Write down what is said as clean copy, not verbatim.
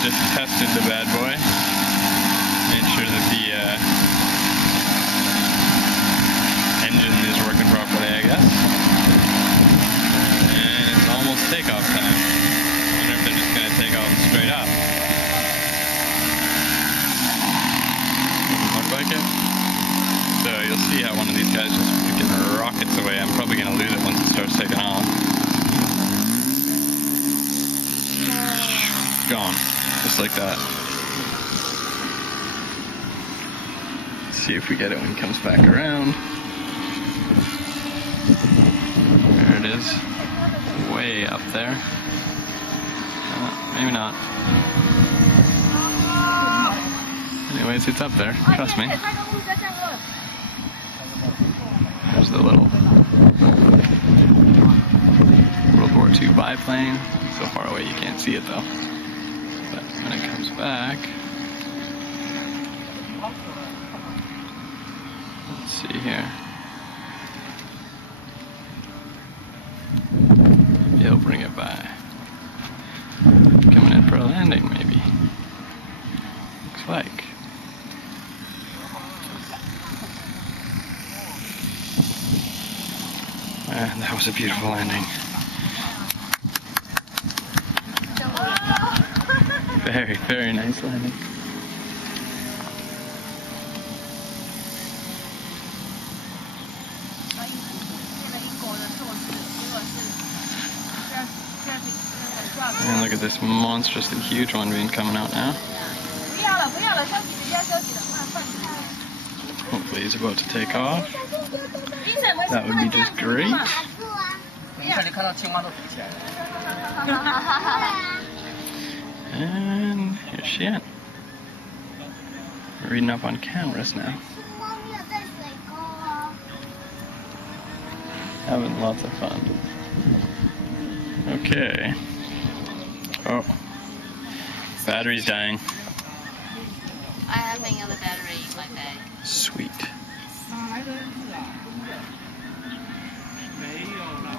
just tested the bad boy. Made sure that the engine is working properly, I guess. And it's almost takeoff time. I wonder if they're just going to take off straight up. Doesn't look like it. So you'll see how one of these guys just freaking rockets away. I'm probably going to lose it once it starts taking off. Gone. Just like that. Let's see if we get it when it comes back around. There it is. Way up there. Maybe not. Anyways, it's up there. Trust me. There's the little World War II biplane. So far away you can't see it though. But when it comes back, let's see here. Maybe he'll bring it by. Coming in for a landing, maybe. Looks like. And that was a beautiful landing. Very, very nice landing. And look at this monstrously huge one being coming out now. Hopefully he's about to take off. That would be just great. And here's Cheyenne. We're reading up on cameras now. Having lots of fun. Okay. Oh. Battery's dying. I have another battery in my bag. Sweet.